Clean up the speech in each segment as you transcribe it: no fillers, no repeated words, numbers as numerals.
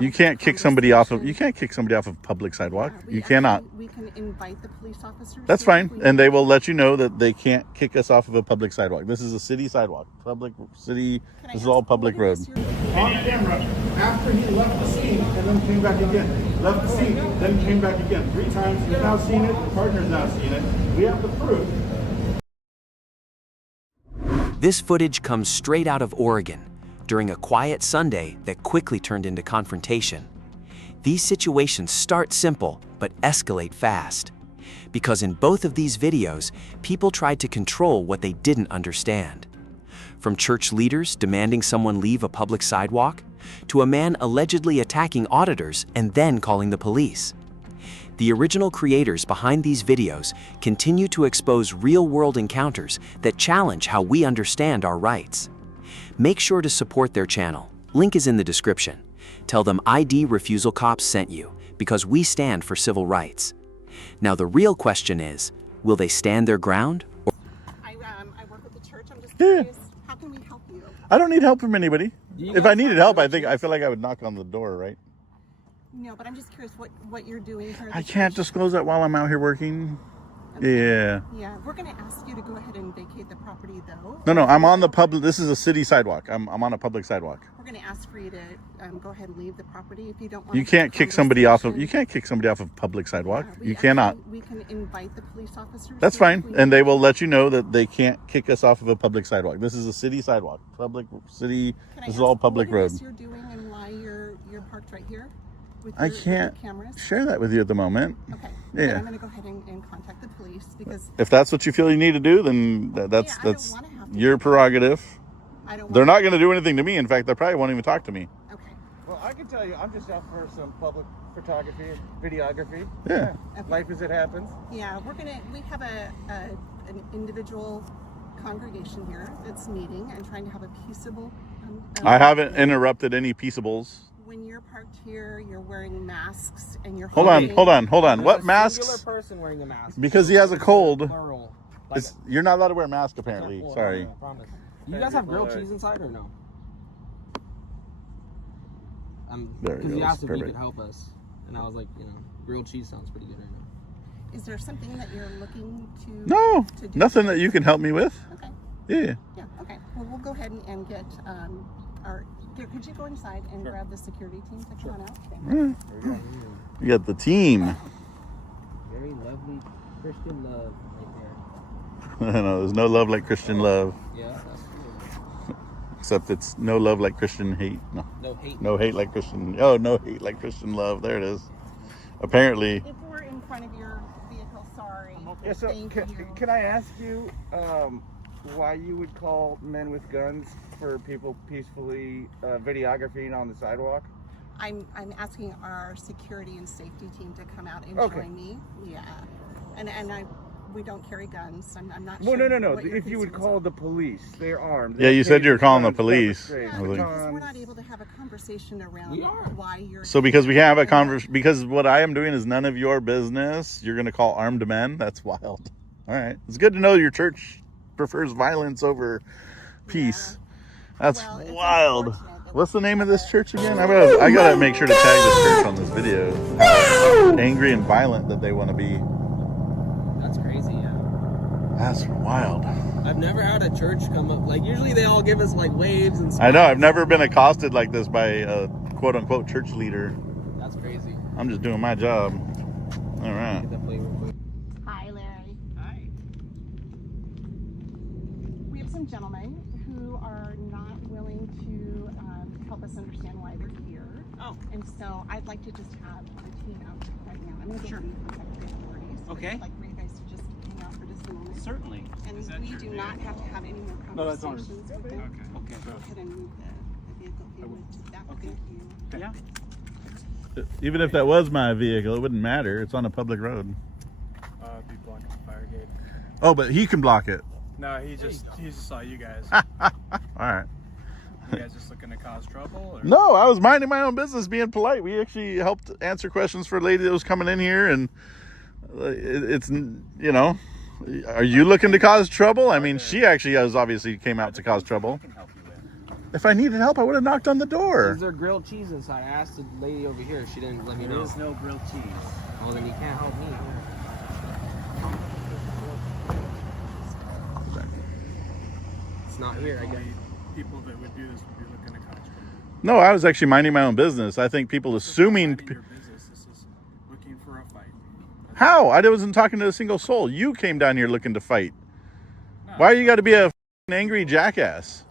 You can't kick somebody off of public sidewalk. You cannot. We can invite the police officers. That's fine, and they will let you know that they can't kick us off of a public sidewalk. This is a city sidewalk, city. This is all public road. On camera, after he left the scene and then came back again. Left the scene, then came back again. 3 times. He's now seen it. The partner's now seen it. We have the proof. This footage comes straight out of Oregon during a quiet Sunday that quickly turned into confrontation. These situations start simple but escalate fast. Because in both of these videos, people tried to control what they didn't understand. From church leaders demanding someone leave a public sidewalk, to a man allegedly attacking auditors and then calling the police. The original creators behind these videos continue to expose real-world encounters that challenge how we understand our rights. Make sure to support their channel. Link is in the description. Tell them ID Refusal Cops sent you, because we stand for civil rights. Now the real question is, will they stand their ground? I work with the church. I'm just curious, how can we help you? I don't need help from anybody. If I needed help, I feel like I would knock on the door, right? No, but I'm just curious what you're doing here. I can't disclose that while I'm out here working. Yeah. Yeah, we're going to ask you to go ahead and vacate the property, though. No, I'm on the public. This is a city sidewalk. I'm on a public sidewalk. We're going to ask for you to go ahead and leave the property if you don't want. You can't kick somebody off of. You can't kick somebody off of public sidewalk. You cannot. We can invite the police officers. That's fine, and they will let you know that they can't kick us off of a public sidewalk. This is a city sidewalk, public city. This is all public road. What you're doing and why you're parked right here? I can't share that with you at the moment. Okay. Yeah. But I'm going to go ahead and contact the police because if that's what you feel you need to do, then that's your prerogative. They're not going to do anything to me. In fact, they probably won't even talk to me. Okay. Well, I can tell you, I'm just out for some public photography, videography. Yeah. Okay. Life as it happens. Yeah, we have an individual congregation here that's meeting and trying to have a peaceable. I haven't interrupted any peaceables. When you're parked here, you're wearing masks and you're hold on. What masks? Singular person wearing a mask. Because he has a cold. Plural. You're not allowed to wear a mask apparently. Sorry. I promise. You guys have grilled cheese inside or no? Because you asked if you could help us, and I was like, grilled cheese sounds pretty good right now. Is there something that you're looking to? No, to do? Nothing that you can help me with. Okay. Yeah. Yeah. Okay. Well, we'll go ahead and get our. Could you go inside and grab the security team to come on out? Okay. You got the team. Very lovely Christian love right there. No, there's no love like Christian love. Yeah, that's true. Except it's no love like Christian hate. No. No hate. No hate like Christian. Oh, no hate like Christian love. There it is. Apparently. If we're in front of your vehicle, sorry. Yeah, so can I ask you why you would call men with guns for people peacefully videographing on the sidewalk? I'm asking our security and safety team to come out and join me. Yeah, and we don't carry guns. I'm not sure. Well, no. If you would call the police, they're armed. Yeah, you said you were calling the police. Yeah, because we're not able to have a conversation around why you're. So because we have a conversation, because what I am doing is none of your business, you're going to call armed men? That's wild. All right. It's good to know your church prefers violence over peace. That's wild. What's the name of this church again? I gotta make sure to tag this church on this video. Angry and violent that they want to be. That's crazy, yeah. That's wild. I've never had a church come up, like usually they all give us like waves and stuff. I know, I've never been accosted like this by a quote unquote church leader. That's crazy. I'm just doing my job. All right. Hi, Larry. Hi. We have some gentlemen who are not willing to help us understand why they're here. Oh. And so I'd like to just have our team out right now. I'm going to go and contact the authorities. Okay. I'd like for you guys to just hang out for just a moment. Certainly. And we do not have to have any more conversations with them. Okay. Go ahead and move the vehicle here to that. Okay. Thank you. Yeah. Even if that was my vehicle, it wouldn't matter. It's on a public road. Be blocking the fire gate. Oh, but he can block it. No, he just saw you guys. All right. You guys just looking to cause trouble? Or? No, I was minding my own business, being polite. We actually helped answer questions for a lady that was coming in here, and it's, are you looking to cause trouble? I mean, she actually obviously came out to cause trouble. If I needed help, I would have knocked on the door. Is there grilled cheese inside? I asked the lady over here. She didn't let me know. There is no grilled cheese. Oh, then you can't help me. It's not here, I guess. Only people that would do this would be looking to cause trouble. No, I was actually minding my own business. I think people assuming... Minding your business. This is looking for a fight. How? I wasn't talking to a single soul. You came down here looking to fight. No, Why you got to be a angry jackass?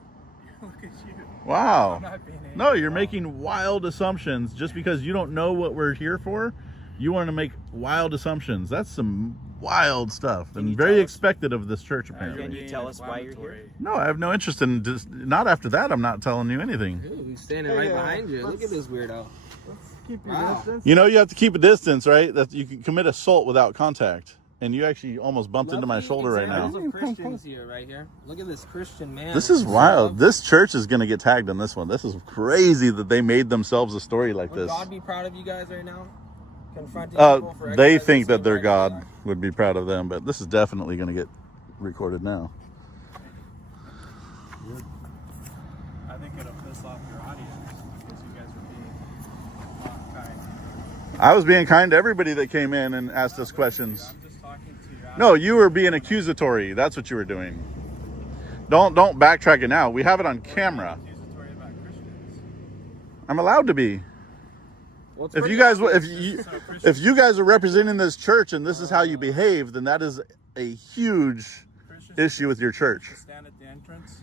look at you. Wow. I'm not being angry No, you're at all. making wild assumptions just because you don't know what we're here for. You want to make wild assumptions. That's some wild stuff and you very tell us- expected of this church, You're apparently. Can you being tell us why you're here? inflammatory. No, I have no interest in just... Not after that, I'm not telling you anything. Dude, he's standing right behind you. Look at this weirdo. Keep your Wow. distance. You know you have to keep a distance, right? That you can commit assault without contact. And you actually almost bumped into my Lovely shoulder right now. examples of Christians here, right here. Look at this Christian man. This is wild. This church is going to get tagged on this one. This is crazy that they made themselves a story like Would this. God be proud of you guys right now? Confronting people for They exercising think that sin their right God now? would be proud of them, but this is definitely going to get recorded now. I think it'll piss off your audience because you guys are being not kind. I was being kind to everybody that came in and asked us questions. I'm just talking to you. No, you were being accusatory. That's what you were doing. Don't backtrack it now. We have it on camera. Accusatory about Christians. I'm allowed to be. Well, it's If pretty you guys obvious. if you guys are representing this church and this is how you behave, then that is a huge Christians issue with your church. stand at the entrance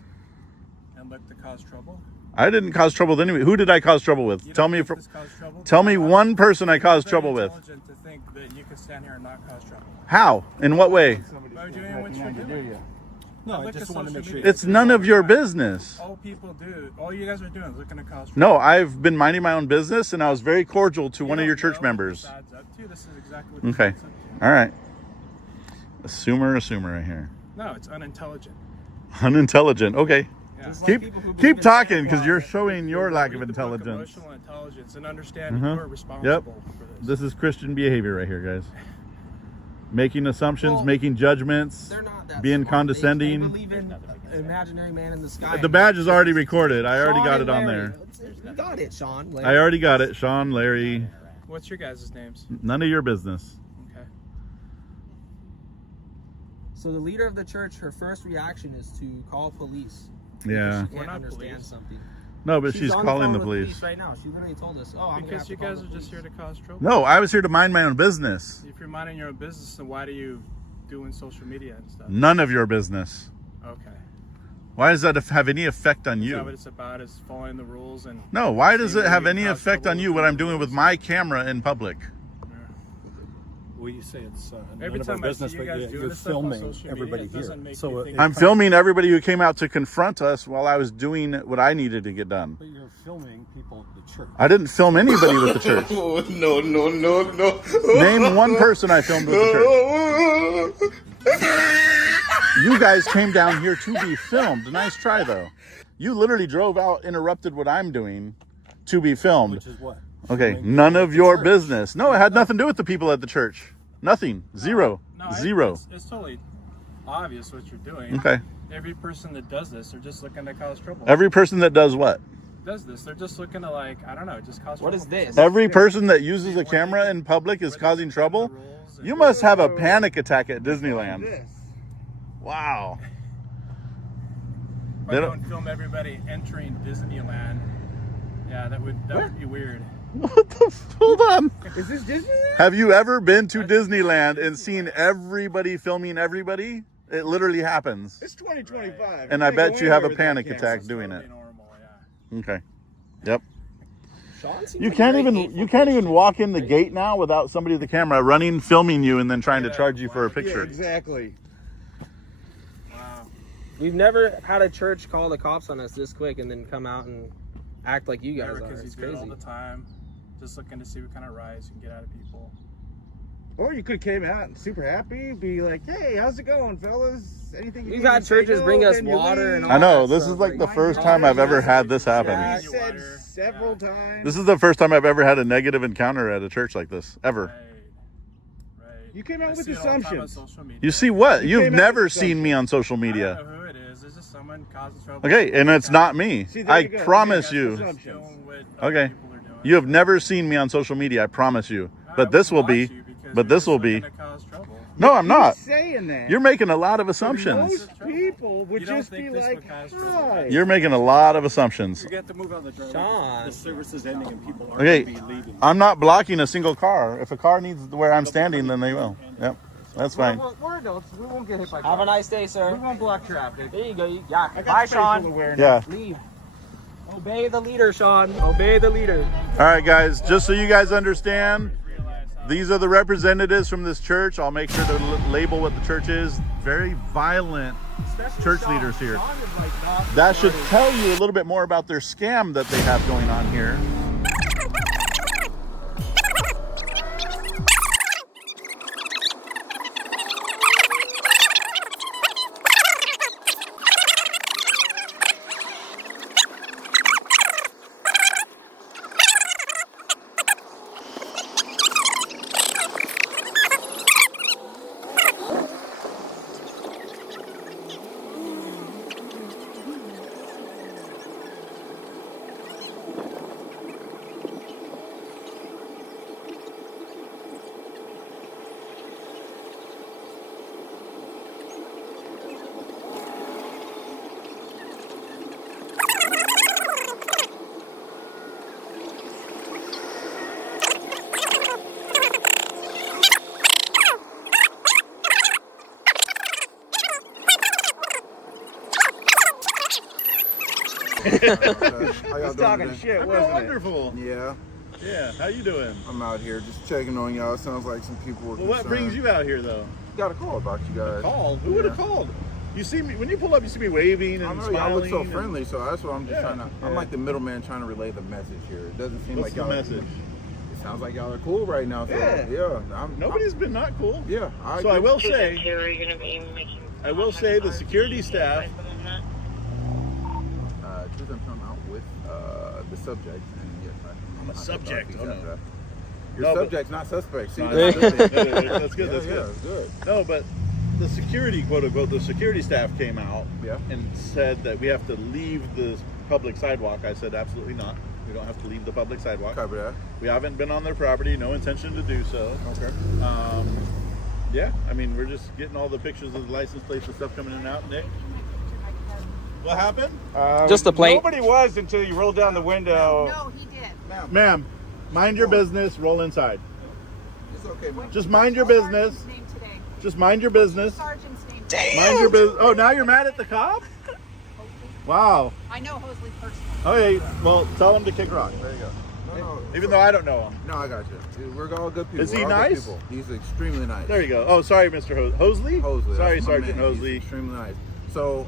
and look to cause trouble. I didn't cause trouble with anybody. Who did I cause trouble with? You Tell don't me. think For, this caused trouble? tell me one person I caused Very trouble with. intelligent to think that you can stand here and not cause trouble. How? In what way? By doing what you're doing. No, Look I at just want to social make sure. media. It's none of your business. All people do, all you guys are doing is looking to cause trouble. No, I've been minding my own business, and I was very cordial to You one of don't your church know what members. this adds up to. This is exactly what this Okay. adds up to. All right. Assumer right here. No, it's unintelligent. Unintelligent. Okay. Yeah. Just like Keep people who believe keep in talking Santa because Claus. you're showing your lack of Read the book intelligence. Emotional intelligence and understand Uh-huh. you're responsible for this. This is Christian behavior right here, guys. Making assumptions, Well, making judgments, They're not that being smart. condescending. They believe in an imaginary man in the sky. The badge is already recorded. I already Sean got and it on Larry. there. You got it, Sean. I already got it. Sean, Larry, What's your guys' names? none of your business. Okay. So the leader of the church, her first reaction is to call police. Yeah. She We're can't not understand police. something. No, but she's on calling phone the with police. right now. She literally told us, "Oh, I'm gonna Because have you to call guys the are just police." here to cause trouble. No, I was here to mind my own business. If you're minding your own business, then why do you doing social media and stuff? None of your business. Okay. Why does that have any effect on Is that what you? it's about? Is following the rules and No, why does seeing it where have you any cause effect trouble on you with what the I'm doing with rules? my camera in public? Well, you say it's none Every of our time I business, see you but guys doing you're this stuff on filming social media, everybody it here. doesn't make So me think- I'm filming everybody who came out to confront us while I was doing what I needed to get done. but you're filming people at the church. I didn't film anybody with the church. Oh, no. Name one person I filmed with the church. You guys came down here to be filmed. Nice try, though. You literally drove out, interrupted what I'm doing to be filmed. Which is what? Okay, Filming none people of at the your church. business. No, it had nothing to do with the people at the church. Nothing. Zero. No, Zero. It's totally obvious what you're doing. Okay. Every person that does this, they're just looking to cause trouble. Every person that does what? does this, they're just looking to just cause What trouble. is this? Every person that uses a camera in public is causing trouble? You must have a panic attack at Disneyland. Wow. If I don't film everybody entering Disneyland, yeah, that would be weird. What the hold on. Is this Disneyland? Have you ever been to Disneyland and seen everybody filming everybody? It literally happens. It's 2025. And I bet you have a panic attack doing it. Totally normal, yeah. Okay. Yep. Sean seems You like a can't great even hateful you can't even person. walk in the gate now without somebody with the camera running, filming you, and then trying to Yeah, charge you for a wow. picture. Exactly. Wow. We've never had a church call the cops on us this quick and then come out and act like you guys Yeah, are. because It's you do it all crazy. the time, just looking to see what kind of rise you can get out of people. Or you could came out super happy, be like, "Hey, how's it going, fellas? Anything?" you We've need?" had You say churches no, bring us then you water and leave. all I know, that this stuff, is like the like, first mind time your I've ever had this Yeah, happen. I Yeah. said Water. several Yeah. times. This is the first time I've ever had a negative encounter at a church like this, ever. Right. You came out I with see it all the time on assumptions. social media. You see what? You You've came out never with seen me on social I media. don't know who it is. There's just someone someone causes trouble. Okay, and it's not me. See, there I you go. promise That's you. assumptions. Doing what other Okay. people are doing. You have never seen me on social media, I promise you. I But this will wouldn't be. watch you because But you're this will just be. looking to cause trouble. No, I'm not. Keep saying that. You're making a lot of assumptions. Most people would You don't just be think this like, would cause trouble? hi. You're making a lot of assumptions. You got to move out the driveway. Sean. The service is ending and people aren't Okay, going to be leaving. I'm not blocking a single car. If a car needs where I'm standing, then they will. Yep, that's fine. We're adults. We won't get hit by Have cars. a nice day, sir. We won't block traffic. There you go. Yeah. I got Bye, spatial Sean. awareness. Yeah. Leave. Obey the leader, Sean. Obey the leader. All right, guys, just so you guys understand, these are the representatives from this church. I'll make sure to label what the church is. Very violent church leaders here. That should tell you a little bit more about their scam that they have going on here. He's talking shit, wasn't it? Wonderful. Yeah, Yeah, how you doing? I'm out here just checking on y'all. Sounds like some people were Well, what concerned. brings you out here, though? Got a call about you guys. Called? Who would have called? You see me when you pull up. You see me waving I and know smiling. y'all look so and- friendly, so that's what I'm just Yeah, trying to. I'm yeah. like the middleman trying to relay the message here. It doesn't seem What's like the y'all. message? It sounds like y'all are cool right now. So, Yeah. Nobody's been not cool. Yeah. So I will Who's say, interior gonna be making I will say the security staff. Truth, I'm coming out with the subject, and yes, I'm A subject, oh, no. Your No, but- subject's not suspect. See, No, that's that's good. good. That's good. That's Yeah, good. good. No, but the security, quote unquote, the security staff came out Yeah. and said that we have to leave the public sidewalk. I said absolutely not. We don't have to leave the public sidewalk. Cover that. We haven't been on their property. No intention to do so. Okay. Yeah, I mean, we're just getting all the pictures of the license plates and stuff coming in and out. Nick, what happened? Just the plate. Nobody was until you rolled down the window. No, he did. Ma'am, mind your business. Roll inside. It's okay, man. Just mind your business. Sergeant's name today. Just mind your business. Sergeant's name today. Mind your business. Oh, now you're mad at the cop? Wow. I know Hosley personally. Okay, well, tell him to kick rock. There you go. No, Even though I don't know him. No, I got you. Dude, we're all good people. Is he We're all good nice? people. He's extremely nice. There you go. Oh, sorry, Mr. Hosley? Hosley. Sorry, that's my Sergeant man. He's Hosley. extremely nice. So,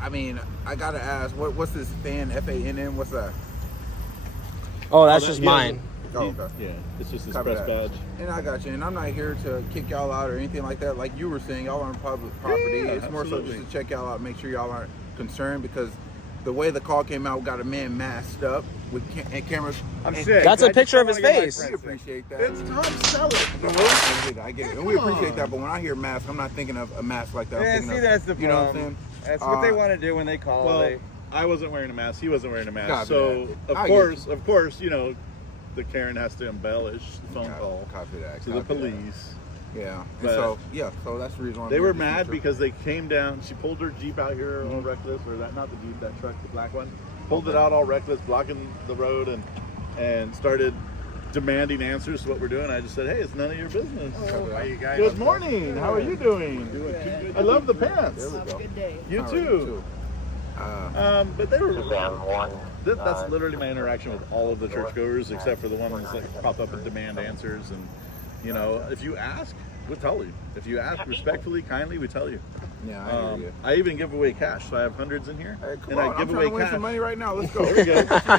I mean, I gotta ask, what's this FANN? FANN? What's that? Oh, that's just mine. Oh, okay. Yeah, it's just his Copy press that. badge. And I got you. And I'm not here to kick y'all out or anything like that. Like you were saying, y'all are on public property. Yeah, It's more so absolutely. just to check y'all out, make sure y'all aren't concerned because the way the call came out, we got a man masked up with cameras. I'm and- sick. That's a I just picture of don't his wanna get my face. We friends sick. appreciate that. It's Tom Selleck. No, I get it. I get it. And we appreciate that. But when I hear mask, I'm not thinking of a mask like that. I'm Yeah, thinking see, of, that's the you know what I'm problem. saying? That's what they want to do when they call. Well, They- I wasn't wearing a mask. He wasn't wearing a mask. Copy So, that. I of get course, you know, the Karen has to embellish the phone call Copy that. to the copy that. police. Yeah. And But- so that's the reason why I'm They here were to mad feature. because they came down. She pulled her Jeep out here all Mm-hmm. reckless, or that not the Jeep, that truck, the black one. Pulled it out all reckless, blocking the road, and started demanding answers to what we're doing. I just said, hey, it's none of your business. How you guys? Good morning. How are you doing? I love the pants. There we go. You All right, too. But they were. one? That's literally my interaction with all of the churchgoers, except for the ones that pop up and demand answers. And you know, if you ask, we'll tell you. If you ask respectfully, kindly, we tell you. Yeah, I hear you. I even give away cash, so I have hundreds in here, Hey, come and on, I give I'm trying away to win cash. some money right now. Let's go. There we go.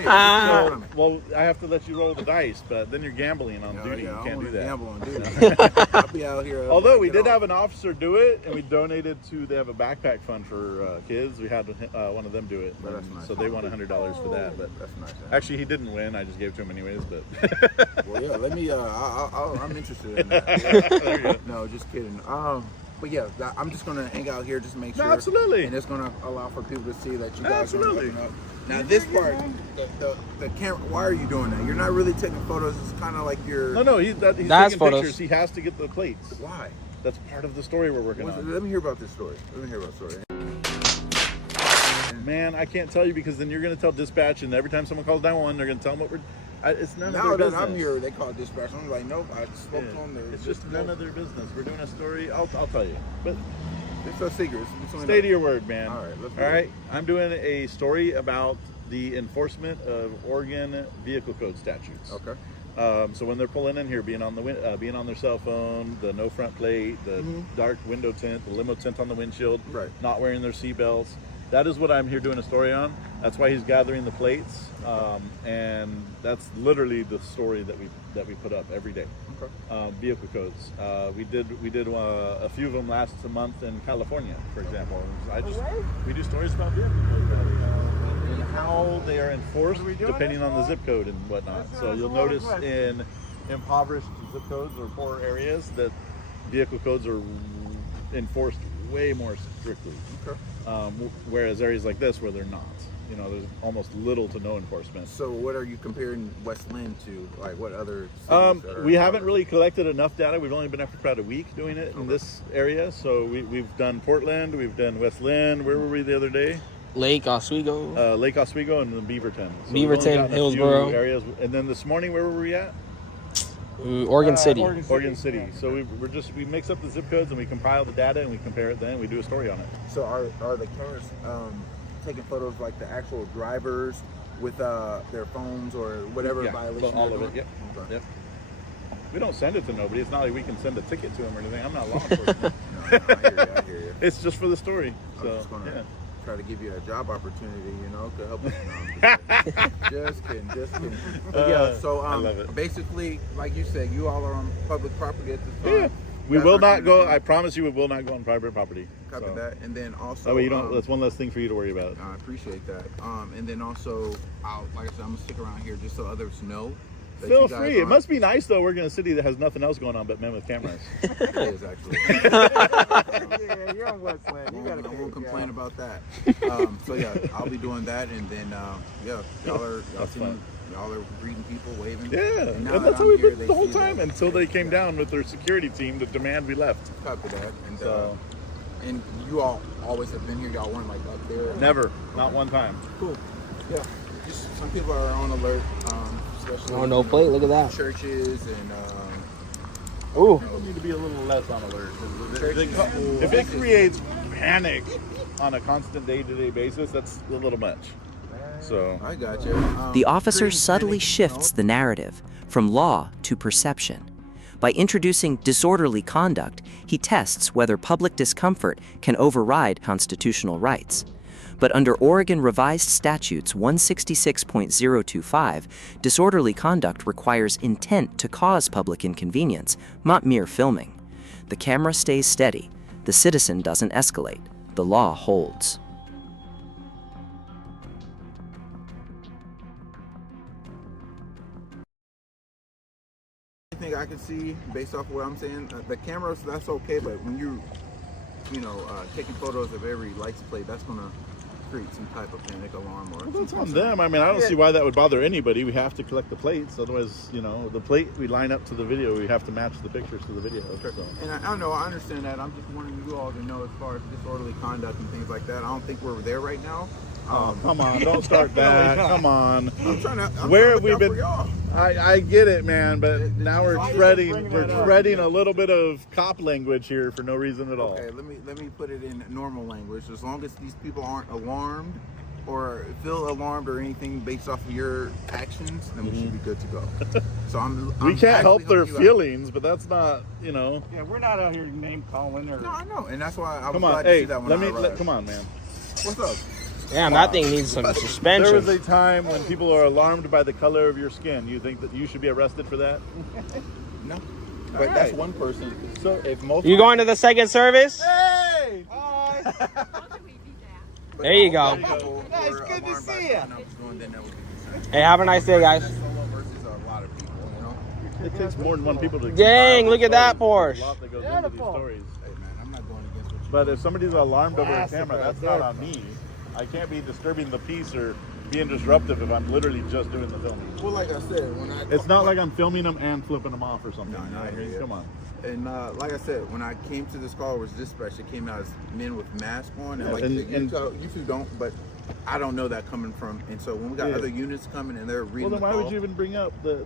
Yeah, Well, I have to let you roll the dice, but then you're gambling on duty. yeah, You I can't do wanna that. gamble on duty. I'll be out here. Although we get did off. have an officer do it, and we donated to. They have a backpack fund for kids. We had one of them do it, But that's nice. so they won $100 for that. But That's nice. actually, he didn't win. I just gave it to him anyways. But Well, yeah. Let me. I'm interested in that. there you go. No, just kidding. But yeah, I'm just gonna hang out here, just make sure. No, absolutely. And it's gonna allow for people to see that you guys Absolutely. are looking up. Now this part, the camera. Why are you doing that? You're not really taking photos. It's kind of like you're. No, he's That's taking photos. pictures. He has to get the plates. Why? That's part of the story we're working on. Let me hear about this story. Let me hear about the story. Man, I can't tell you because then you're going to tell dispatch, and every time someone calls 911, they're going to tell them what we're. It's none of Now their that business. I'm here, they call dispatch. I'm like, nope. I spoke to them. It's just none of their business. We're doing a story. I'll tell you, but it's a secret. stay to your word, man. All right, let's do All right. it. I'm doing a story about the enforcement of Oregon vehicle code statutes. Okay. So when they're pulling in here, being on their cell phone, the no front plate, the dark window tint, the limo tint on the windshield, Right. not wearing their seatbelts. That is what I'm here doing a story on. That's why he's gathering the plates, and that's literally the story that we put up every day. Okay. Vehicle codes. We did a few of them last month in California, for example. We do stories about vehicle codes and how they are enforced depending on the zip code and whatnot. So you'll notice in impoverished zip codes or poor areas that vehicle codes are enforced way more strictly. Okay. Whereas areas like this where they're not, there's almost little to no enforcement. So what are you comparing West Lynn to? Like what other cities We haven't really collected enough data. We've only been after about a week doing it in this area. So we've done Portland, we've done West Lynn. Where were we the other day? Lake Oswego. Lake Oswego and then Beaverton. So Beaverton, we've only gotten a few Hillsborough. areas. And then this morning, where were we at? Oregon City. Oregon City. So we mix up the zip codes and we compile the data and we compare it. Then we do a story on it. So are the cameras taking photos like the actual drivers with their phones or whatever violation? All they're of it. doing? Yep. Okay. Yep. We don't send it to nobody. It's not like we can send a ticket to them or anything. I'm not law enforcement. No, I hear you. It's just for the story. So I'm just gonna try to give you a job opportunity, to help. Just kidding. But yeah. So I love it. basically, like you said, you all are on public property at this time. Yeah. We will not go. I promise you, we will not go on private property. Copy that. And then also, that way you don't. That's one less thing for you to worry about. I appreciate that. And then also, like I said, I'm gonna stick around here just so others know. Feel free. It must be nice though. Working in a city that has nothing else going on but men with cameras. It is actually. Yeah, you're on West Lynn. You gotta. I won't complain about that. So yeah, I'll be doing that, and then y'all are greeting people, waving. Yeah, and that's how we've been the whole time until they came down with their security team to demand we left. Copy that. And and you all always have been here. Y'all weren't like up there. Never, not one time. Cool. Yeah. Just some people are on alert. Especially Oh, no plate. Look at that. Churches and. Ooh. People need to be a little less on alert. If it creates panic on a constant day-to-day basis, that's a little much. So I got you. The officer subtly shifts the narrative from law to perception. By introducing disorderly conduct, he tests whether public discomfort can override constitutional rights. But under Oregon Revised Statutes 166.025, disorderly conduct requires intent to cause public inconvenience, not mere filming. The camera stays steady. The citizen doesn't escalate. The law holds. Anything I can see based off of what I'm saying, the cameras, that's okay, but when you taking photos of every license plate, that's gonna create some type of panic alarm or. Well, that's on them. I mean, I don't see why that would bother anybody. We have to collect the plates, otherwise, the plate we line up to the video. We have to match the pictures to the video. So. And I know, I understand that. I'm just wanting you all to know as far as disorderly conduct and things like that. I don't think we're there right now. Oh, come on! Don't start that. Come on. I'm trying to. Where have we been? I get it, man, but now we're treading a little bit of cop language here for no reason at all. Okay, let me put it in normal language. As long as these people aren't alarmed or feel alarmed or anything based off of your actions, then we should be good to go. So we can't help their feelings, but that's not, Yeah, we're not out here name calling or. No, I know, and that's why I was come glad on, to see that when come on, man. What's up? Damn, that thing needs some suspension. There was a time when people are alarmed by the color of your skin. You think that you should be arrested for that? No. But that's one person. So if most You going to the second service? Hey! There you go. Nice, good to see you. Hey, have a nice day, guys. It takes more than one people to. Dang, look at that Porsche. There's a lot that goes into these stories. Hey man, I'm not going But if somebody's alarmed over a Classic camera, right that's there. not on me. I can't be disturbing the peace or being disruptive if I'm literally just doing the filming. Well, like I said, when I It's not like I'm filming them and flipping them off or something. No, I hear you. Come on. And like I said, when I came to this call, it was dispatched. It came out as men with masks on, and Yeah, like and- you two don't, but I don't know that coming from. And so when we got other units coming and they're reading Well, then the why call, would you even bring up the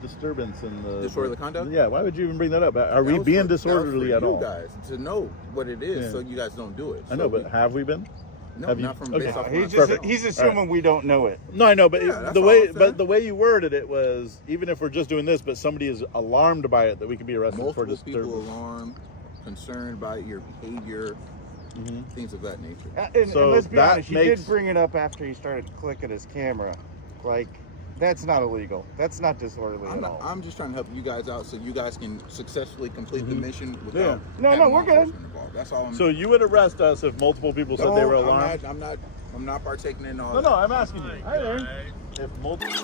disturbance and the disorderly conduct? Yeah, why would you even bring that up? Are That we was being for- that was for disorderly at you all? guys to know what it is, Yeah. so you guys don't do it. I know, So but have we been? no, have you- not from okay. based off. He's assuming we don't know it. No, I know, but Yeah, that's the all way I'm saying. the way you worded it was even if we're just doing this, but somebody is alarmed by it, that we could be arrested for multiple people disturbance. alarmed, concerned by your behavior, things of that nature. And So let's be that honest, he makes- did bring it up after he started clicking his camera. Like, that's not illegal. That's not disorderly at all. I'm just trying to help you guys out so you guys can successfully complete the mission without. No, having we're law good. enforcement involved. That's all. So you would arrest us if multiple people said they were alarmed? I'm not partaking in all No, that. no, I'm asking you. Hi there. If multiple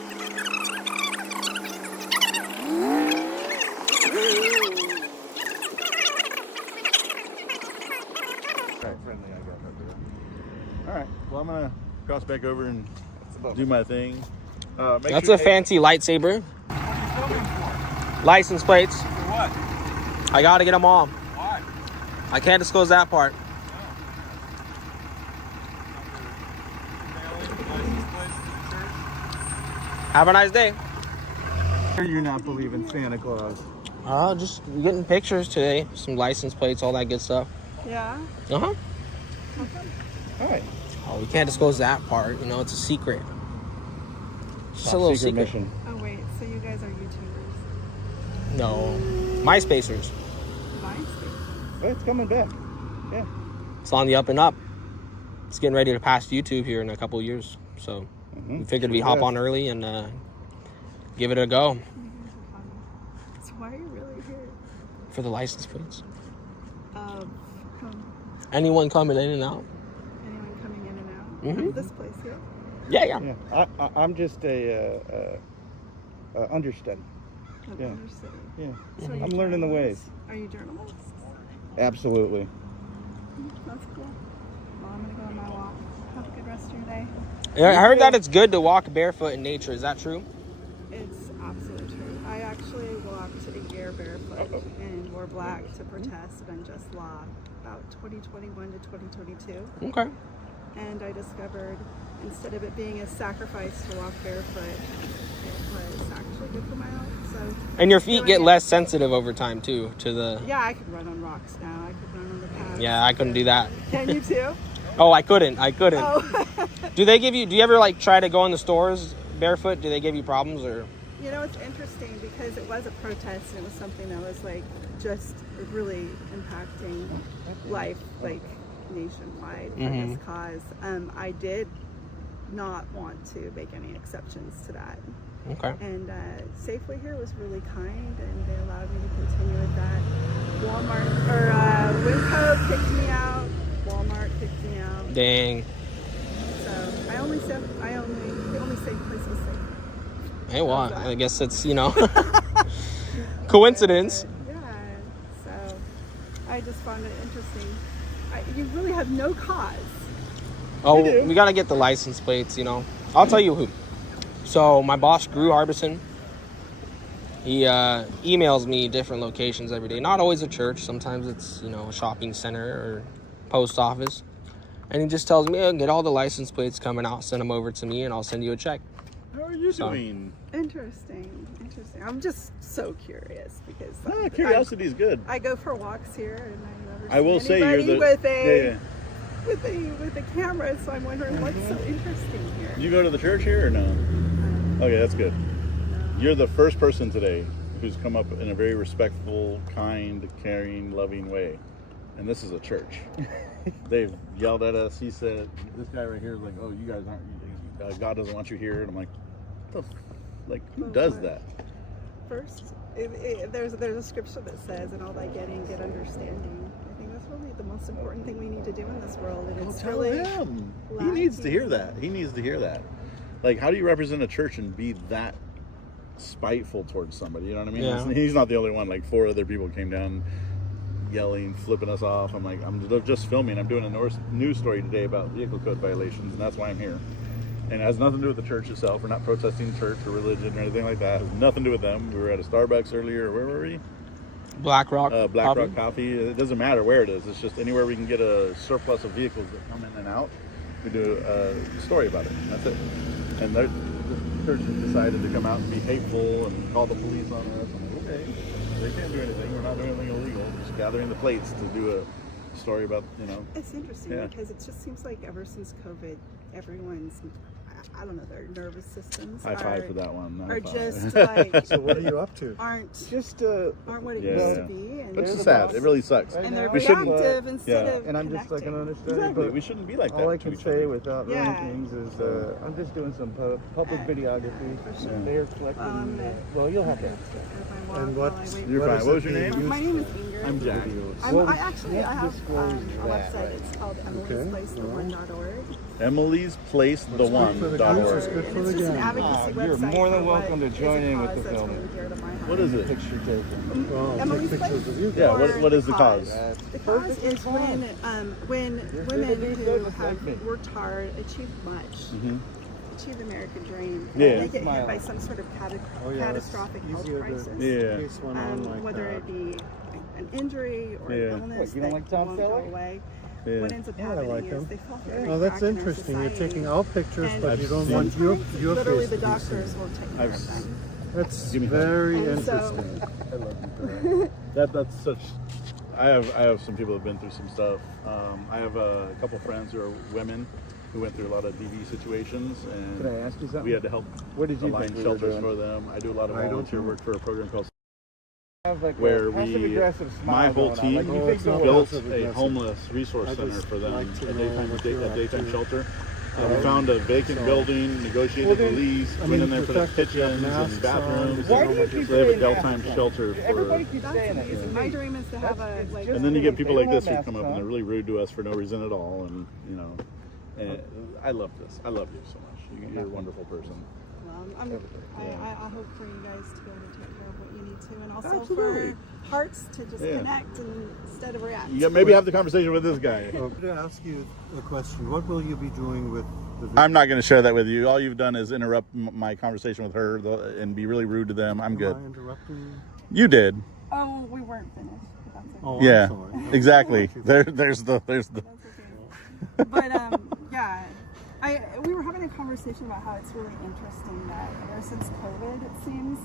Friendly, I guess. All right. Well, I'm gonna cross back over and do my thing. Make That's sure- a fancy lightsaber. License plates. For what? I gotta get them all. Why? I can't disclose that part. Have a nice day. Or you not believe in Santa Claus? Just getting pictures today. Some license plates, all that good stuff. Yeah. Uh-huh. All right. Oh, we can't disclose that part. You know, it's a secret. Just a little secret. mission. Oh wait, so you guys are YouTubers? No. MySpacers. MySpace. It's coming back. Yeah. It's on the up and up. It's getting ready to pass YouTube here in a couple of years. So we figured we'd hop on early and give it a go So why are you really here? for the license plates. Um, Anyone coming in and out? anyone coming in and out? Mhm. Of this place here? Yeah. Yeah. I'm just a understudy. Of Yeah. Undercity. Yeah. So are you I'm learning the journalists? ways. Are you journalists? Absolutely. That's cool. Well, I'm gonna go on my walk. Have a good rest of your day. I heard that it's good to walk barefoot in nature. Is that true? It's absolutely true. I actually walked a year barefoot and wore black to protest unjust law about 2021 to 2022. Okay. And I discovered instead of it being a sacrifice to walk barefoot, it was actually good for my health. So And your feet here I get am. less sensitive over time too to the. Yeah, I could run on rocks now. I could run on the path. Yeah, I couldn't do that. Can you too? Oh, I couldn't. Oh. Do you ever like try to go in the stores barefoot? Do they give you problems or? You know, it's interesting because it was a protest and it was something that was like just really impacting life, like nationwide for this cause. I did not want to make any exceptions to that. Okay. And Safeway here was really kind and they allowed me to continue with that. Walmart or Winco picked me out. Walmart picked me out. Dang. So the only safe place was safe. Hey, well, I guess it's coincidence. Yeah, so I just found it interesting. You really have no cause. Oh, we gotta get the license plates. I'll tell you who. So my boss, Drew Harbison, he emails me different locations every day. Not always a church. Sometimes it's a shopping center or post office. And he just tells me, get all the license plates coming out, send them over to me, and I'll send you a check. How are you doing? Interesting. I'm just so curious because Curiosity is good. I go for walks here and I never see I will say you're anybody the with a camera, so I'm wondering what's so interesting here. You go to the church here or no? Okay, that's good. You're the first person today who's come up in a very respectful, kind, caring, loving way. And this is a church. They've yelled at us. He said, this guy right here is like, oh, you guys aren't, God doesn't want you here. And I'm like, what the who does that? First, there's a scripture that says, "In all thy getting, get understanding." I think that's really the most important thing we need to do in this world, and it's Tell really him. He needs to hear that. Like, how do you represent a church and be that spiteful towards somebody? You know what I mean? Yeah. He's not the only one. Like 4 other people came down, yelling, flipping us off. I'm like, I'm just filming. I'm doing a news story today about vehicle code violations, and that's why I'm here. And it has nothing to do with the church itself. We're not protesting church or religion or anything like that. It has nothing to do with them. We were at a Starbucks earlier. Where were we? Black Rock Rock Coffee. It doesn't matter where it is. It's just anywhere we can get a surplus of vehicles that come in and out. We do a story about it. That's it. And the church has decided to come out and be hateful and call the police on us. I'm like, okay, they can't do anything. We're not doing anything illegal. We're just gathering the plates to do a story about, It's interesting because it just seems like ever since COVID, everyone's, I don't know, their nervous systems High five for that one. are just like So what are you up to? aren't what it Yeah. used to be, and Which is sad. It really sucks. and they're We shouldn't- reactive instead of And I'm just like, I connecting. don't understand. Exactly. But We shouldn't be like that. all I to can each say other. without Yeah. running things is I'm just doing some public videography. For sure. They're collecting. I'm well, you'll have that. And what's You're what fine. is What was it your being name? used my name is Ingrid. I'm Jack. I actually I have disclose a that. website. It's called Okay. emily'splacetheone.org. Emily's Place the One for the dot kids, org. it's good for And the it's just an gang. advocacy You're website more than for what welcome to is a join in with cause the that's film. really dear to my heart. What is it? Picture taken. Well, I'll Emily's take pictures of you. Yeah. Or What is the cause? The cause is when women who have worked hard, achieved much, achieve the American dream, Yeah. and they get hit by some sort of catastrophic health crisis. Whether it be an injury or Yeah. an illness You don't that like Tom won't go Selleck? away. Yeah. What ends up Yeah, I happening like is him. they fall through every Oh, that's crack in our interesting. You're society. taking all pictures, And but you don't I've want seen- your literally face the to be doctors seen. will take care of them. That's Give me very And so- interesting. I love you for that. That's such. I have some people who've been through some stuff. I have a couple friends who are women who went through a lot of DV situations, and Can I ask you something? we had to help What did you align think we were shelters doing? for them. I do a lot of I don't volunteer know. work for a program called Have like where a passive-aggressive smile my whole going on. team Like, you think the whole- built a passive-aggressive. homeless resource I center just for them, like to a know daytime, what you're up to. shelter. We found a vacant building, negotiated the lease, went in there for the kitchens and bathrooms. Why do you keep So they have a saying daytime that? shelter Everybody for. keeps That's saying that. amazing. My dream is to have a like. And then you get people like this who Masks come up on. and they're really rude to us for no reason at all, and and I love this. I love you so much. You're a wonderful person. I hope for you guys to be able to take care of what you need to, and also Absolutely. for hearts to just connect instead of react. You maybe have the conversation with this guy. I'm going to ask you a question. What will you be doing with the I'm not going to share that with you. All you've done is interrupt my conversation with her and be really rude to them. I'm good. Am I interrupting? You did. Oh, we weren't finished. But that's okay. Oh, Yeah, I'm sorry. exactly. There's the. That's okay. But yeah, we were having a conversation about how it's really interesting that ever since COVID, it seems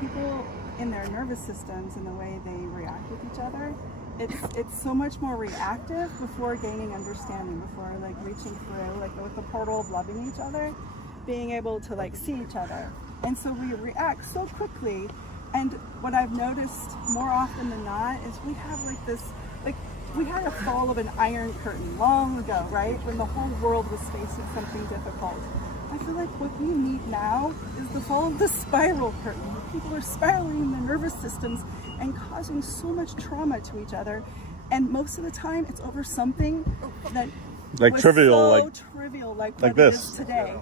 people in their nervous systems and the way they react with each other, it's so much more reactive before gaining understanding, before like reaching through, like with the portal of loving each other, being able to like see each other, and so we react so quickly. And what I've noticed more often than not is we have like this, like we had a fall of an iron curtain long ago, right? When the whole world was facing something difficult. I feel like what we need now is the fall of the spiral curtain. People are spiraling in their nervous systems and causing so much trauma to each other. And most of the time it's over something that Like was trivial, so like trivial, like like what it this. is today.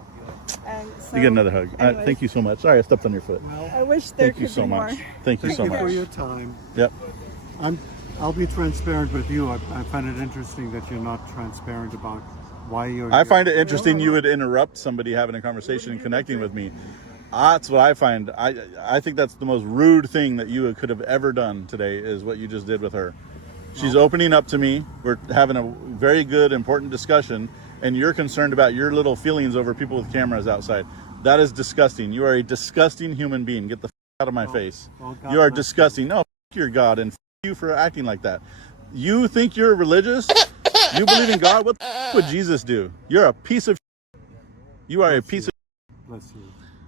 And so, You get another hug. anyways, Thank you so much. Sorry, I stepped on your foot. I wish there Thank you could so be much. more. Thank you so Thank you for much. your time. Yep. I'll be transparent with you. I find it interesting that you're not transparent about why you're I here. find it interesting you would interrupt somebody having a conversation and connecting with me. That's what I find. I think that's the most rude thing that you could have ever done today is what you just did with her. She's opening up to me. We're having a very good, important discussion, and you're concerned about your little feelings over people with cameras outside. That is disgusting. You are a disgusting human being. Get the out of my face. well, God You are bless disgusting. No, your God, and you for acting like that. You think you're religious? You believe in God? What the would Jesus do? You're a piece of. You are a piece of. Bless you.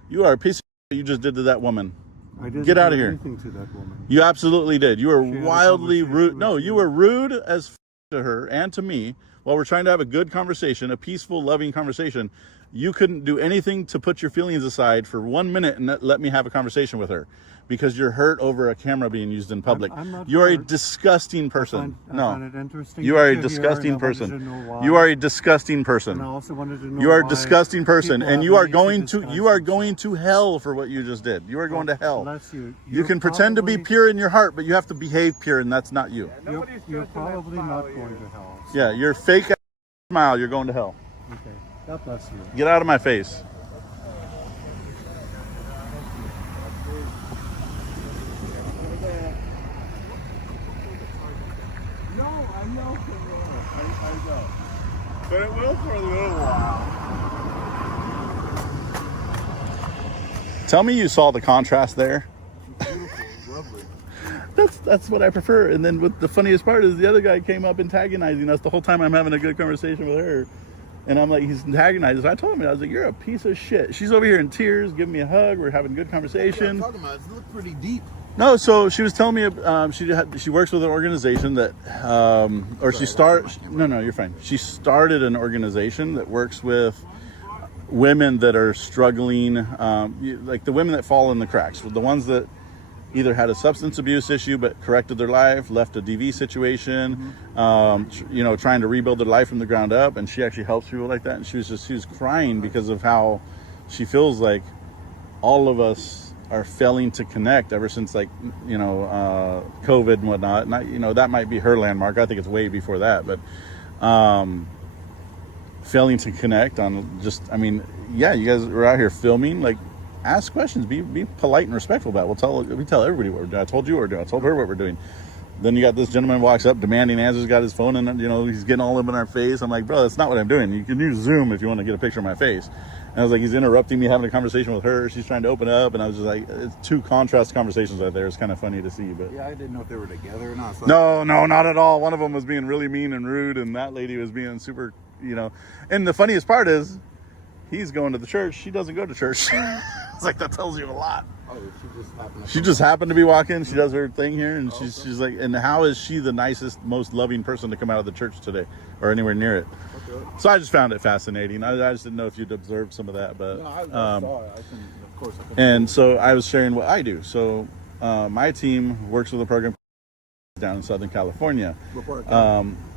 You are a piece of. You just did to that woman. I didn't Get out do of here. anything to that woman. You absolutely did. You were She had a wildly conversation rude. with No, you. you were rude as to her and to me while we're trying to have a good conversation, a peaceful, loving conversation. you couldn't do anything to put your feelings aside for 1 minute and let me have a conversation with her because you're hurt over a camera being used in public. I'm not You are a hurt. disgusting person. I find it interesting You that are a you're here, disgusting and I wanted to person. know why. You are a disgusting person. And I also wanted to know You are a why disgusting person, people and have you are an easy going to distance. you are going to hell for what you just did. You are going to hell. Bless you. You You're can pretend to be probably- pure in your heart, but you have to behave pure, and that's not you. You're probably not going to hell. Yeah, your fake smile, you're going to hell. Okay. God bless you. Get out of my face. No, I know. I know. But it will for a little while. Tell me you saw the contrast there. Beautiful, lovely. That's what I prefer. And then what the funniest part is the other guy came up antagonizing us the whole time I'm having a good conversation with her. And I'm like, he's antagonizing. So I told him, I was like, you're a piece of shit. She's over here in tears, giving me a hug. We're having a good conversation. What I'm talking about, it looked pretty deep. No, so she was telling me she works with an organization that, you're fine. She started an organization that works with women that are struggling, like the women that fall in the cracks, the ones that either had a substance abuse issue but corrected their life, left a DV situation, trying to rebuild their life from the ground up, and she actually helps people like that. And she was crying because of how she feels like all of us are failing to connect ever since COVID and whatnot. And that might be her landmark. I think it's way before that, but failing to connect on you guys are out here filming, like, ask questions, be polite and respectful about it. We tell everybody what we're doing. I told you what we're doing. I told her what we're doing. Then you got this gentleman walks up demanding answers, got his phone, and he's getting all up in our face. I'm like, bro, that's not what I'm doing. You can use Zoom if you want to get a picture of my face. And I was like, he's interrupting me having a conversation with her. She's trying to open up, and I was just like, it's two contrast conversations right there. It's kind of funny to see, but Yeah, I didn't know if they were together or not. So no, not at all. One of them was being really mean and rude, and that lady was being super, And the funniest part is, he's going to the church. She doesn't go to church. It's like, that tells you a lot. Oh, She just happened to be walking. She does her thing here, and she's like, and how is she the nicest, most loving person to come out of the church today, or anywhere near it? Okay. So I just found it fascinating. I just didn't know if you'd observed some of that, but No, I saw it. Of course. and so I was sharing what I do. So my team works with a program down in Southern California.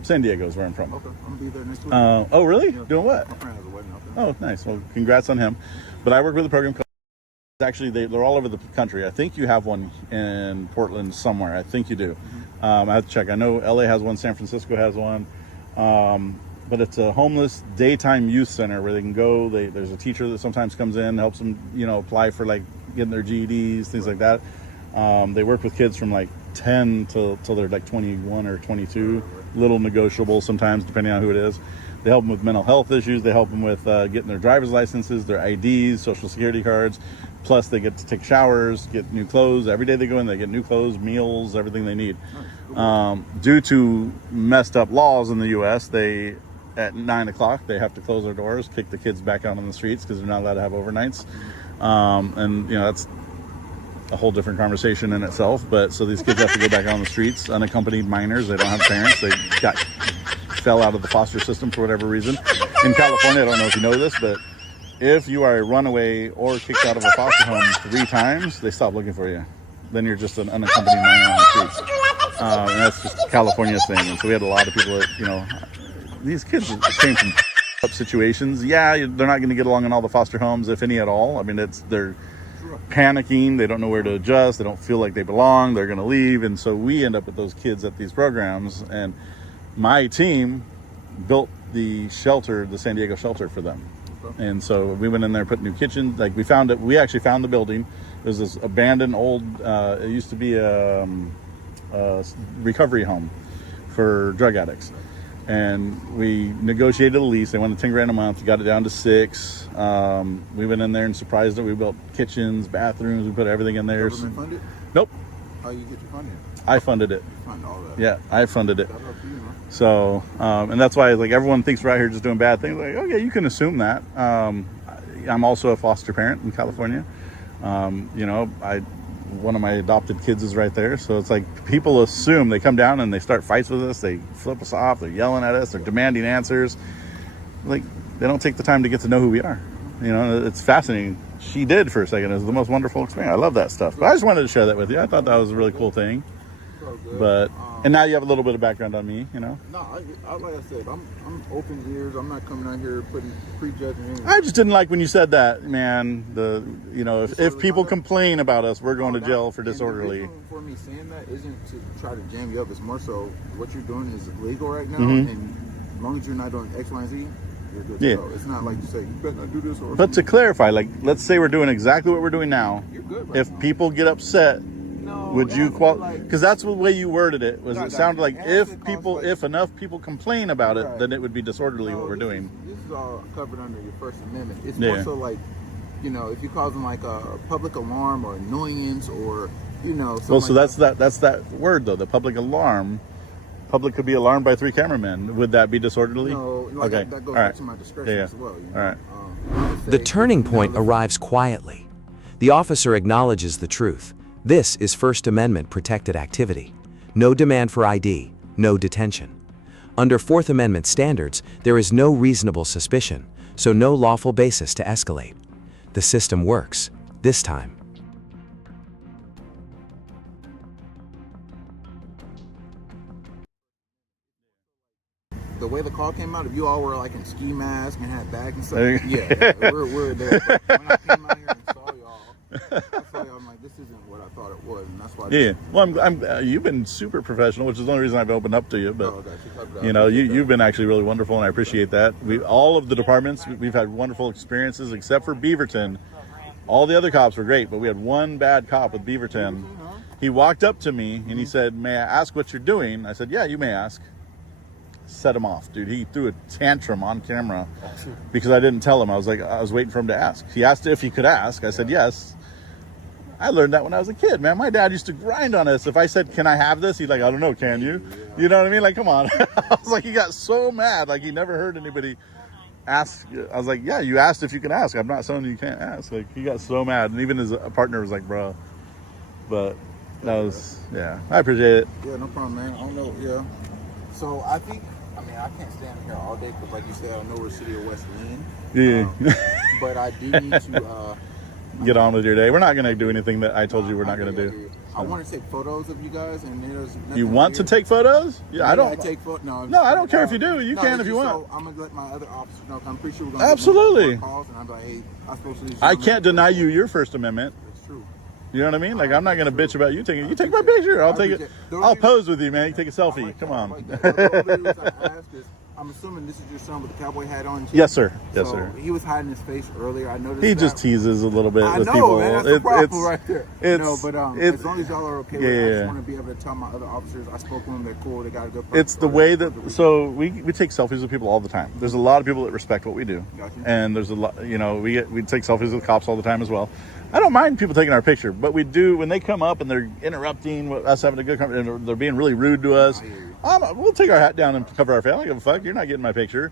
San Diego is where I'm from. Okay, I'm gonna be there next week. Oh, really? Yeah. Doing what? My friend has a wedding out there. Oh, nice. Well, congrats on him. But I work with a program called, actually, they're all over the country. I think you have one in Portland somewhere. I think you do. I have to check. I know LA has one, San Francisco has one. But it's a homeless daytime youth center where they can go. There's a teacher that sometimes comes in, helps them, apply for like getting their GEDs, things like that. They work with kids from like 10 till they're like 21 or 22, little negotiable sometimes depending on who it is. They help them with mental health issues. They help them with getting their driver's licenses, their IDs, social security cards. Plus they get to take showers, get new clothes. Every day they go in, they get new clothes, meals, everything they need. Due to messed up laws in the U.S., at 9 o'clock, they have to close their doors, kick the kids back out on the streets because they're not allowed to have overnights. That's a whole different conversation in itself. But so these kids have to go back out on the streets, unaccompanied minors. They don't have parents. They fell out of the foster system for whatever reason. In California, I don't know if you know this, but if you are a runaway or kicked out of a foster home 3 times, they stop looking for you. Then you're just an unaccompanied minor on the streets. And that's just California's thing. And so we had a lot of people that, these kids came from up situations. Yeah, they're not going to get along in all the foster homes, if any at all. I mean, they're panicking. They don't know where to adjust. They don't feel like they belong. They're going to leave. And so we end up with those kids at these programs. And my team built the shelter, the San Diego shelter for them. And so we went in there, put new kitchens. Like we actually found the building. It was this abandoned old, it used to be a recovery home for drug addicts. And we negotiated a lease. They wanted $10,000 a month. We got it down to 6. We went in there and surprised it. We built kitchens, bathrooms. We put everything in there. Government funded? Nope. How you get your funding? I funded it. You fund all that. Yeah, I funded it. Shout out to you, man. So, and that's why like everyone thinks we're out here just doing bad things. Like, okay, you can assume that. I'm also a foster parent in California. One of my adopted kids is right there. So it's like people assume, they come down and they start fights with us. They flip us off. They're yelling at us. They're demanding answers. Like, they don't take the time to get to know who we are. You know, it's fascinating. She did for a second. It was the most wonderful experience. I love that stuff. But I just wanted to share that with you. I thought that was a really cool thing. But and now you have a little bit of background on me, you know. No, I like I said, I'm open ears. I'm not coming out here prejudging anything. I just didn't like when you said that, man. If people complain about us, we're going to jail for disorderly. The reason for me saying that isn't to try to jam you up. It's more so what you're doing is illegal right now, and as long as you're not doing X, Y, and Z, you're good to go. It's not like you say you better not do this. But to clarify, like, let's say we're doing exactly what we're doing now. You're good right if now. People get upset. Would you qualify? Because that's the way you worded it. It sounded like if enough people complain about it, then it would be disorderly what we're doing. This is all covered under your First Amendment. It's more so like, you know, if you cause them like a public alarm or annoyance or, you know. Well, so that's that word though. The public alarm. Public could be alarmed by 3 cameramen. Would that be disorderly? No. Like okay. That goes all back right. to my discretion as well. You know? All right. The turning point arrives quietly. The officer acknowledges the truth. This is First Amendment protected activity. No demand for ID, no detention. Under Fourth Amendment standards, there is no reasonable suspicion, so no lawful basis to escalate. The system works, this time. The way the call came out, if you all were like in ski mask and had bags and stuff, yeah, we're there. But when I came out here and saw y'all, I'm like, this isn't what I thought it was, and that's why. Yeah, well, you've been super professional, which is the only reason I've opened up to you. But you know, you've been actually really wonderful, and I appreciate that. All of the departments, we've had wonderful experiences, except for Beaverton. All the other cops were great, but we had one bad cop with Beaverton. He walked up to me and he said, "May I ask what you're doing?" I said, "Yeah, you may ask." Set him off, dude. He threw a tantrum on camera because I didn't tell him. I was waiting for him to ask. He asked if he could ask. I said yes. I learned that when I was a kid, man. My dad used to grind on us. If I said, "Can I have this?" He'd like, "I don't know, can you?" You know what I mean? Like, come on. I was like, he got so mad. Like, he never heard anybody ask. I was like, yeah, you asked if you can ask. I'm not saying you can't ask. Like, he got so mad. And even his partner was like, bro. But that was, yeah, I appreciate it. Yeah, no problem, man. I don't know, yeah. So I think, I mean, I can't stand here all day because, like you said, I know we're City of West Lynn. Yeah. But I do need to get on with your day. We're not going to do anything that I told you we're not going to do. I want to take photos of you guys, and there's you want to take photos? Yeah, I don't. I take photos. No, I don't care if you do. You can if you want. So I'm gonna let my other officers know. I'm pretty sure we're gonna absolutely. Calls, and I'm like, hey, I'm supposed to. I can't deny you your First Amendment. It's true. You know what I mean? Like, I'm not gonna bitch about you taking. You take my picture. I'll take it. I'll pose with you, man. You take a selfie. Come on. I'm assuming this is your son with the cowboy hat on. Yes, sir. Yes, sir. He was hiding his face earlier. I noticed. He just teases a little bit with people. Man, that's the problem right there. But as long as y'all are okay with it, I just want to be able to tell my other officers. I spoke to them. They're cool. They got a good. It's the way that. So we take selfies with people all the time. There's a lot of people that respect what we do, and there's a lot. You know, we take selfies with cops all the time as well. I don't mind people taking our picture, but we do when they come up and they're interrupting us having a good conversation, and they're being really rude to us. We'll take our hat down and cover our face. I don't give a fuck. You're not getting my picture.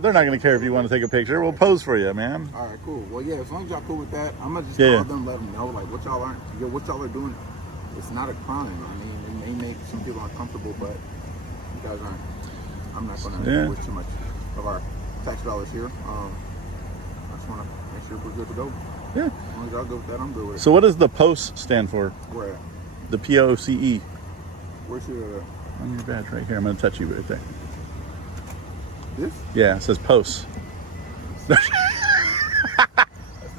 They're not going to care if you want to take a picture. We'll pose for you, man. All right, cool. Well, yeah, as long as y'all cool with that, I'm gonna just call them, let them know like what y'all are doing. It's not a crime. I mean, it may make some people uncomfortable, but you guys aren't. I'm not going to waste too much of our tax dollars here. I just want to make sure we're good to go. Yeah. As long as y'all go with that, I'm good with it. So what does the POSE stand for? Where at? The POCE. Where's your... on your badge right here. I'm going to touch you right there. This? Yeah, it says POSE. That's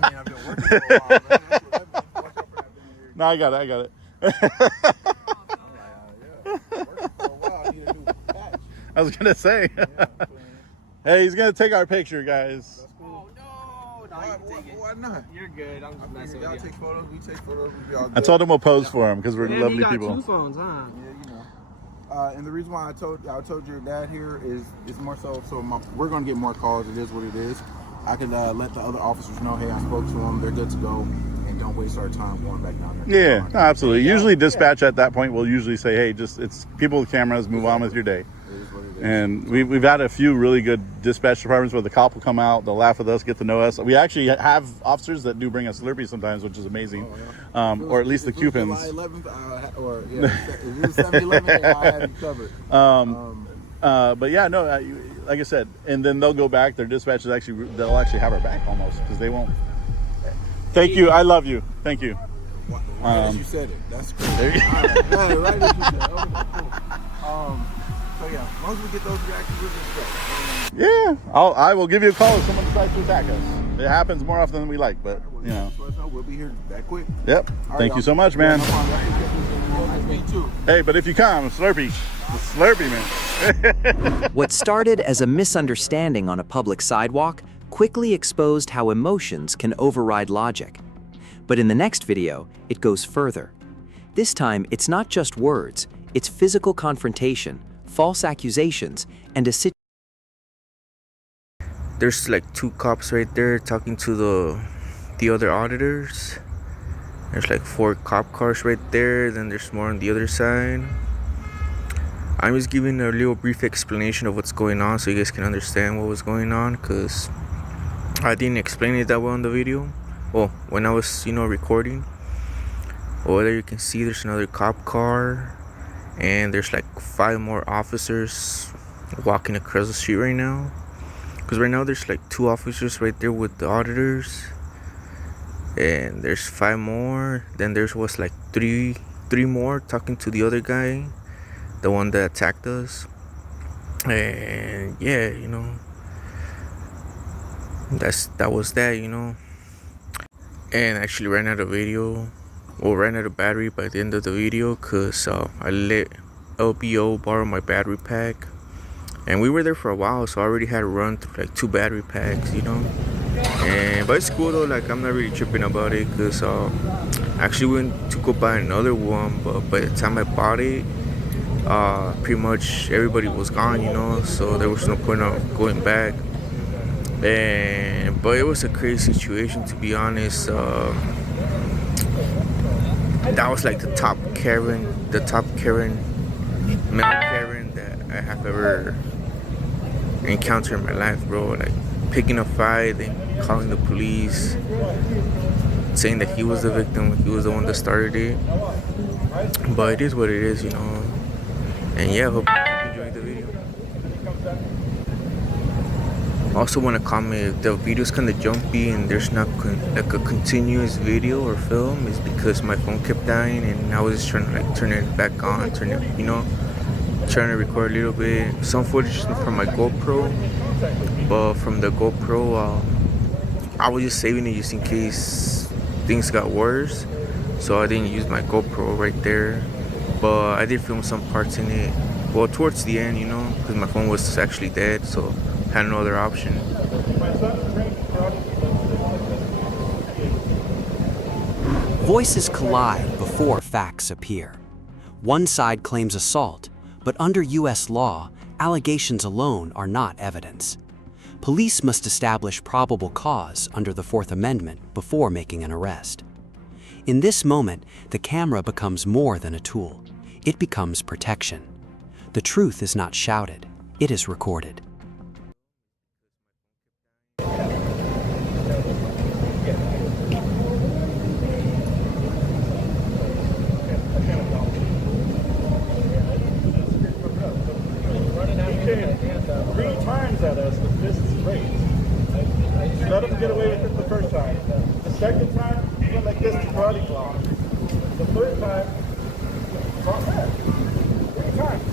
I've been working for a while, man. No, I got it. I was going to say. Hey, he's going to take our picture, guys. Why not? You're good. I'm just messing with y'all you. take photos, we take photos, we all good. I told him we'll pose for him because we're lovely got people. 2 phones, huh? Yeah, you know. And the reason why I told your dad here is more so we're gonna get more calls. It is what it is. I could let the other officers know, hey, I spoke to them. They're good to go, and don't waste our time going back down there. Yeah, no, absolutely. Usually dispatch at that point will usually say, hey, just it's people with cameras, move on with your day. And we've had a few really good dispatch departments where the cop will come out, they'll laugh with us, get to know us. We actually have officers that do bring us Slurpees sometimes, which is amazing. Or at least the coupons. July 11th, or if it was 7-11, I had you covered. But yeah, no, like I said, and then they'll go back. Their dispatch is actually, they'll actually have our back almost because they won't. Thank you. I love you. Thank you. Right as you said it. That's great. There you go. Right as you said it. Okay, cool. So yeah, as long as we get those reactions, we're just great. Yeah, I will give you a call if someone decides to attack us. It happens more often than we like, but you know. We'll be here that quick. Yep. Thank you so much, man. Hey, but if you come, Slurpee. Slurpee, man. What started as a misunderstanding on a public sidewalk quickly exposed how emotions can override logic. But in the next video, it goes further. This time, it's not just words, it's physical confrontation, false accusations, and a situation. There's like 2 cops right there talking to the other auditors. There's like 4 cop cars right there, then there's more on the other side. I'm just giving a little brief explanation of what's going on so you guys can understand what was going on, because I didn't explain it that well in the video. Well, when I was, recording. Over there you can see there's another cop car, and there's like 5 more officers walking across the street right now. Because right now there's like 2 officers right there with the auditors, and there's 5 more. Then there was like three more talking to the other guy, the one that attacked us. And yeah, that was that. And I actually ran out of ran out of battery by the end of the video, because I let LBO borrow my battery pack. And we were there for a while, so I already had to run through like 2 battery packs, But it's cool though, like I'm not really tripping about it, because I actually went to go buy another one, but by the time I bought it, pretty much everybody was gone, so there was no point of going back. But it was a crazy situation, to be honest. That was like the top Karen, male Karen that I have ever encountered in my life, bro. Like picking a fight and calling the police, saying that he was the victim, he was the one that started it. But it is what it is, And yeah, hope you enjoyed the video. I also want to comment, if the video's kind of jumpy and there's not like a continuous video or film, is because my phone kept dying and I was just trying to like turn it back on, trying to record a little bit. Some footage from my GoPro, but from the GoPro, I was just saving it just in case things got worse, so I didn't use my GoPro right there. But I did film some parts in it, well, towards the end, because my phone was actually dead, so I had no other option. Voices collide before facts appear. One side claims assault, but under U.S. law, allegations alone are not evidence. Police must establish probable cause under the Fourth Amendment before making an arrest. In this moment, the camera becomes more than a tool. It becomes protection. The truth is not shouted, it is recorded. Three times at us with fists raised. Let him get away with it the first time. The second time, he went like this to karate claw. The third time, cross that. 3 times.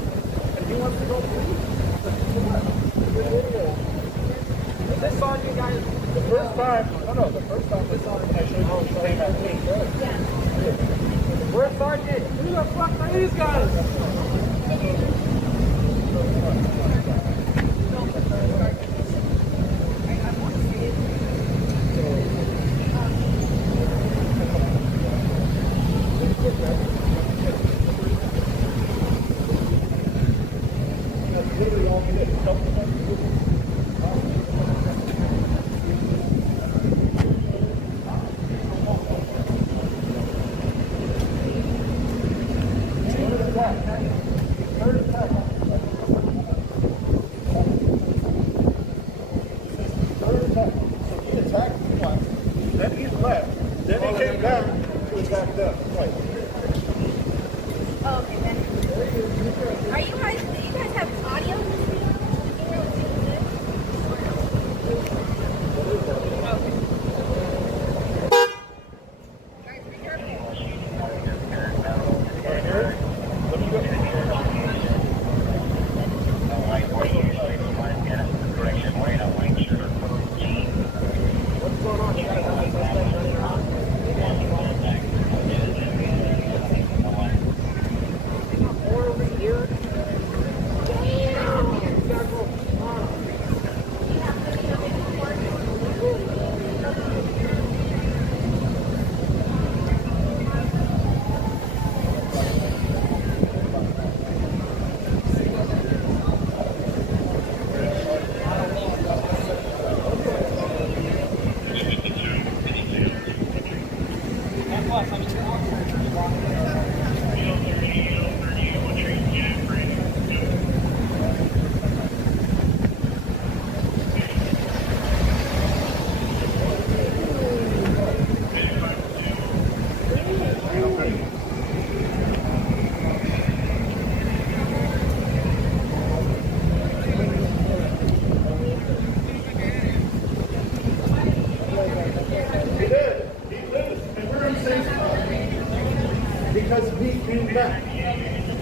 And he wants to go police. This on you guys. The first time, the first time I showed you he came at me. Where's Sergeant? Who the fuck are these guys? Then he left. Then he came back to attack them. Right. Oh, okay then. Do you guys have audio? he came back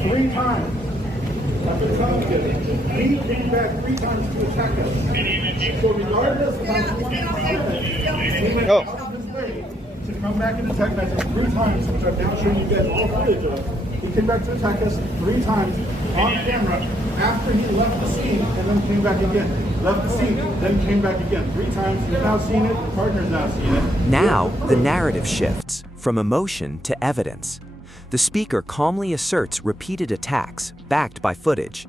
3 times. After telling him, he came back 3 times to attack us. So regardless of how he wanted to spend it, he went out of his way to come back and attack us 3 times, which I've now shown you guys all footage of. He came back to attack us 3 times on camera after he left the scene and then came back again. Left the scene, then came back again. 3 times. You've now seen it. The partner's now seen it. Now, the narrative shifts from emotion to evidence. The speaker calmly asserts repeated attacks, backed by footage.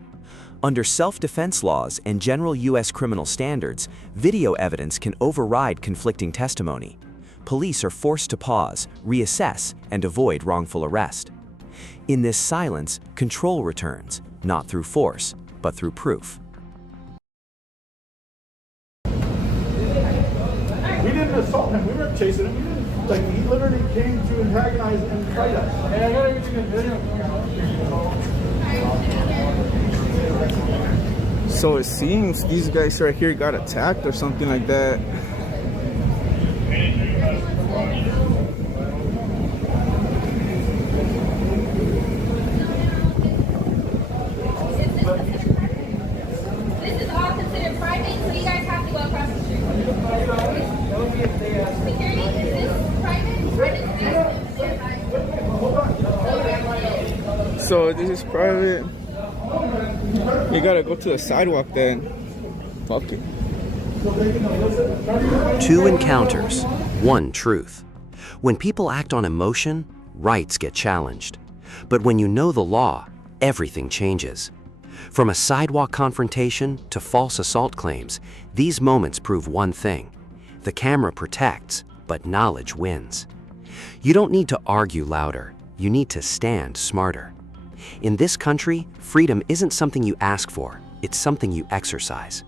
Under self-defense laws and general U.S. criminal standards, video evidence can override conflicting testimony. Police are forced to pause, reassess, and avoid wrongful arrest. In this silence, control returns, not through force, but through proof. We didn't assault him. We weren't chasing him. We didn't. Like, he literally came to antagonize and fight us. Hey, I got everything in video. So it seems these guys right here got attacked or something like that. This is all considered private, so you guys have to go across the street. Security, is this private? So this is private. You gotta go to the sidewalk then. Fuck it. 2 encounters, 1 truth. When people act on emotion, rights get challenged. But when you know the law, everything changes. From a sidewalk confrontation to false assault claims, these moments prove one thing. The camera protects, but knowledge wins. You don't need to argue louder. You need to stand smarter. In this country, freedom isn't something you ask for, it's something you exercise.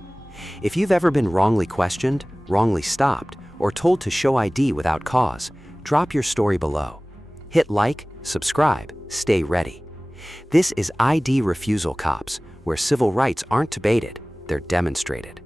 If you've ever been wrongly questioned, wrongly stopped, or told to show ID without cause, drop your story below. Hit like, subscribe, stay ready. This is ID Refusal Cops, where civil rights aren't debated, they're demonstrated.